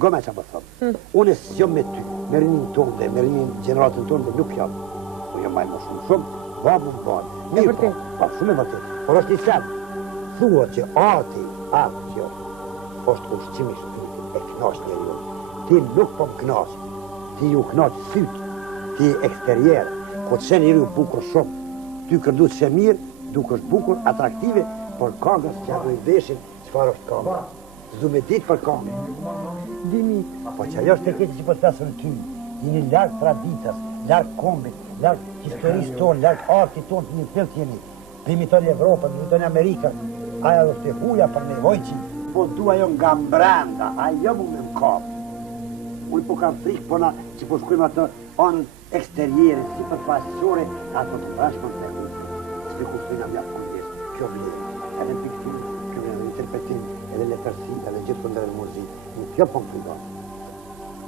Gome që më thëmë. Unë e si jam me ty, me rinin tonë dhe me rinin generatën tonë dhe nuk jam. Unë jam majmë shumë, babu më banë. Mirë, pa, shumë e vërtet. Por është i semë. Thua që ati që është ushqimisht ty e knash njeri unë. Ti nuk po më knash. Ti ju knash sytë. Ti eksterjerë. Ko të shenë njeri u bukur shumë. Ty kërdu që mirë, duke është bukur, atraktive, por kangës që ato i veshin, qëfar është kangë. Zdu me ditë për kangë. Dimit. Po që ajo është të këtë që po të tasën ty. Jeni largë traditës, largë kombit, largë historisë tonë, largë artit tonë të një fillë të jeni. Për imitoni Evropën, për imitoni Amerikën, aja do të huja për nevojqi. Po du ajo nga mbrenda, ajo mu me më kapë. Unë po kam frikë po na që po shkujmë atë anën eksterjere, si për fasësore, ato të prashmë të hu. Së kushtojnë a mjaftë kujdes, kjo vlerë, edhe në pikturë, kjo vlerë, edhe interpretim, edhe letërsi, edhe gjithë për ndërë mërzi. Në kjo po më frikë.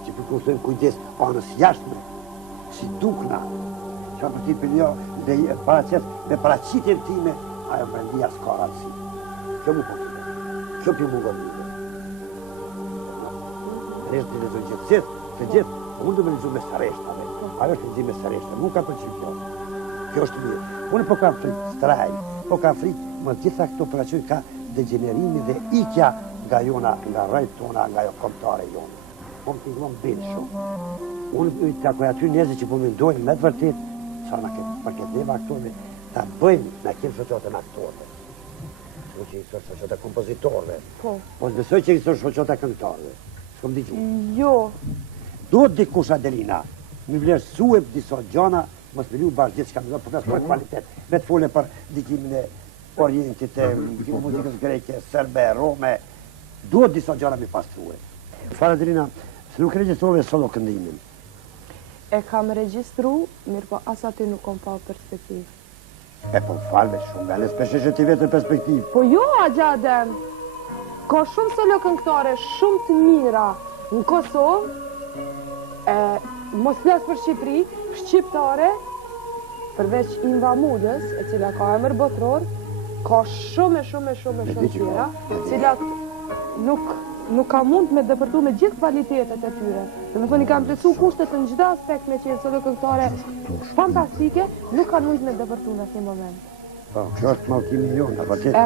Që për kushtojnë kujdes anës jashtme, si dukna, që për ti për një me paracitjen time, ajo brendia s'ka rëndësi. Kjo mu po frikë. Kjo për mu gëllë. Reshtë të lezoj gjithë, unë du me lezu me sareshta, ajo është lezi me sareshta, mu ka përqy kjo. Kjo është mirë. Unë po kam frikë straj, po kam frikë, më gjitha këto përaqoj ka degenerimi dhe ikja nga jona, nga rajtë tona, nga jo komptare jona. Po më të një më bëllë shumë. Unë të akoj aty njëzë që po më ndojnë me të vërtet, sa në këtë neve aktorve, ta bëjmë në kemë shoqotën aktorve. Që i sot shoqotën kompozitorve. Po besoj që i sot shoqotën këngëtarve. S'kom di gjuhë. Jo. Duhet dikush Adelina, mi vlerësue disa gjana, mos me lu bashkë gjithë shka me do, përkas për kvalitet. Me të fole për dikimin e orientit, e muzikës greke, serbe, rome, duhet disa gjana me pastrue. Farë Adelina, se nuk regjistrove solo këndimin. E kam regjistru, mirë po as aty nuk kom pa perspektivë. E po falve shumë, e s'peshe që ti vetë në perspektivë. Po jo, Agjaden, ka shumë solo këngëtare, shumë të mira në Kosovë, mos flas për Shqipëri, shqiptare, përveç Inva Mudës, e cila ka emër botror, ka shumë tjera, cilat nuk ka mund me dëpërtu me gjithë kvalitetet e tyre. Dhe me thoni kam plecu kushtet në gjitha aspekt me qenë solo këngëtare fantastike, nuk kanë mujtë me dëpërtu në këti moment. Po, kjo është mallkimi jonë, vërtet.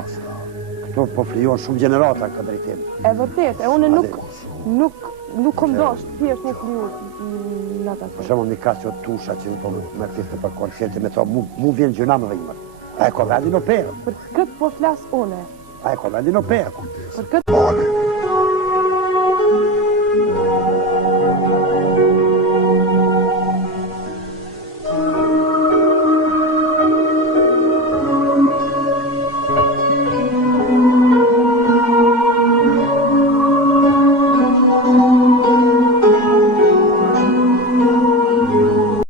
Këto po flijon shumë gjenerata këtë drejtim. E vërtet, e unë nuk kom dosht, thjesht nuk fliju në ata. Për shumë një kasë që tusha që po me këtë për koncerti me to, mu vjen gjëna më dhimër. A e ko vendin o perë. Për këtë po flas une. A e ko vendin o perë. Për këtë...